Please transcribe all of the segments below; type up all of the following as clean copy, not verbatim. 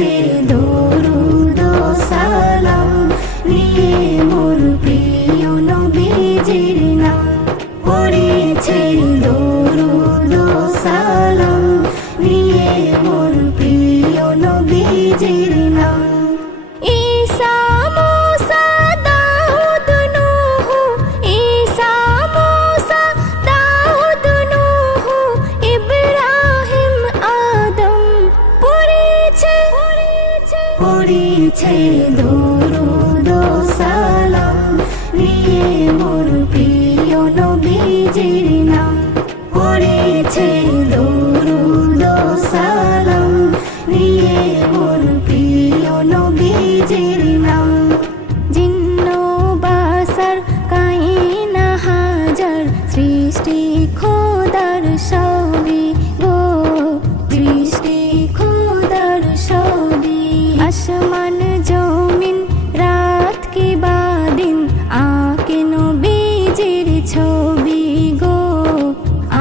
পড়েছে দরুদ সালাম নিয়ে মোর প্রিয় নবীজির নাম, পড়েছে দরুদ সালাম নিয়ে মোর প্রিয় নবীজির নাম। ঈসা মুসা দাউদ নূহ, ঈসা মুসা দাউদ নূহ, ইব্রাহিম আদম, পড়েছে দরুদ সালাম নিয়ে মোর প্রিয় নবীজির নাম, পড়েছে দরুদ সালাম নিয়ে মোর প্রিয় নবীজির নাম। জিন্ন বাসার কায়না হাজার সৃষ্টি খোদার সবই গো, সৃষ্টি খোদার সবই। আসমান জমিন রাত কি বাদিন আকে নবীজির ছবি গো,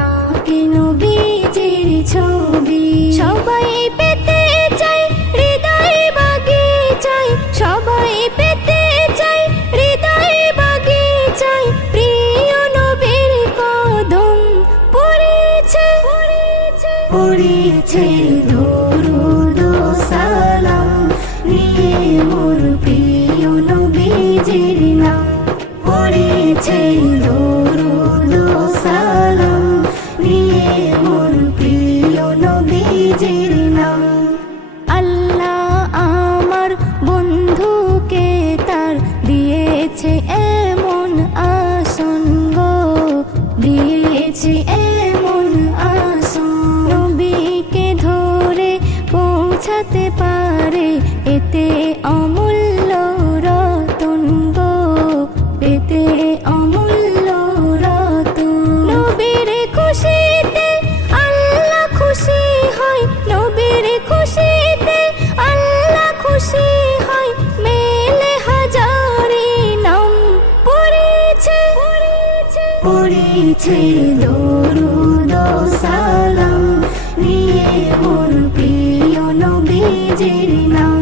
আকে নবীজির ছবি। সবাই পেতে চাই হৃদয় বাগিচায়, সবাই পেতে চাই হৃদয় বাগিচায় প্রিয় নবীর কদম, পড়েছে দরুদ সালাম নিয়ে মোর প্রিয় নবীজির নাম, পড়েছে দরুদ সালাম নিয়ে মোর প্রিয় নবীজির নাম। আল্লাহ আমার বন্ধুকে তার দিয়েছে এমন আসন গো, দিয়েছে এমন আসন। নবীকে ধরে পৌঁছাতে পারে এতে অমূল্য রতন গো, এতে অমূল্য রতন। নবীর খুশিতে আল্লাহ খুশি হয়, নবীর খুশিতে আল্লাহ খুশি হয়, মেলে হাজারি নাম, পড়েছে দরুদ সালাম নিয়ে মোর প্রিয় নবীজির নাম,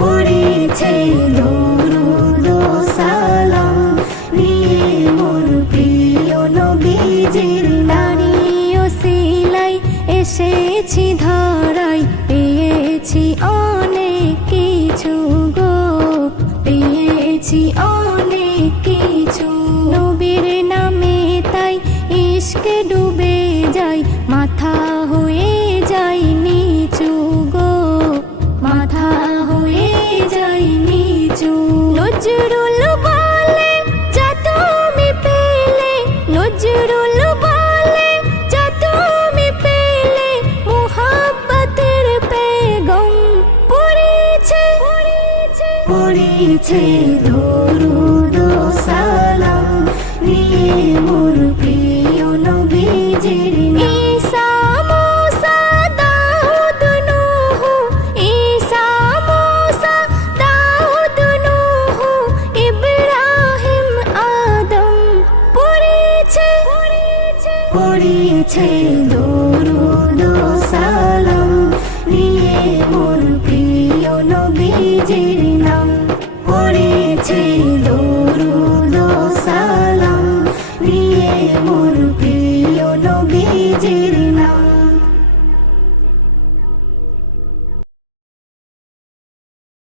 পড়েছে দরুদ সালাম নিয়ে মোর প্রিয় নবীজির নারী ওসিলাই এসেছি ধরাই, পেয়েছি অনেক কিছু গো, পেয়েছি অনেক কিছু। নবীর নামে তাই ইশকে ডুবে যাই, মাথা হয়ে যাই নিচু গো, মাথা হয়ে যাই নিচু। নজরুল বলে যা তুমি পেলে, নজরুল বলে যা তুমি পেলে মুহাব্বতের পেগম, পড়েছে দরুদ সালাম নিয়ে মোর প্রিয় নবীজির নাম। ঈসা মুসা দাউদ নূহ, ঈসা মুসা দাউদ নূহ, ইব্রাহিম আদম, পড়েছে দরুদ সালাম নিয়ে মোর প্রিয় নবীজির নাম, পড়েছে দরুদ সালাম নিয়ে মোর প্রিয় নবীজির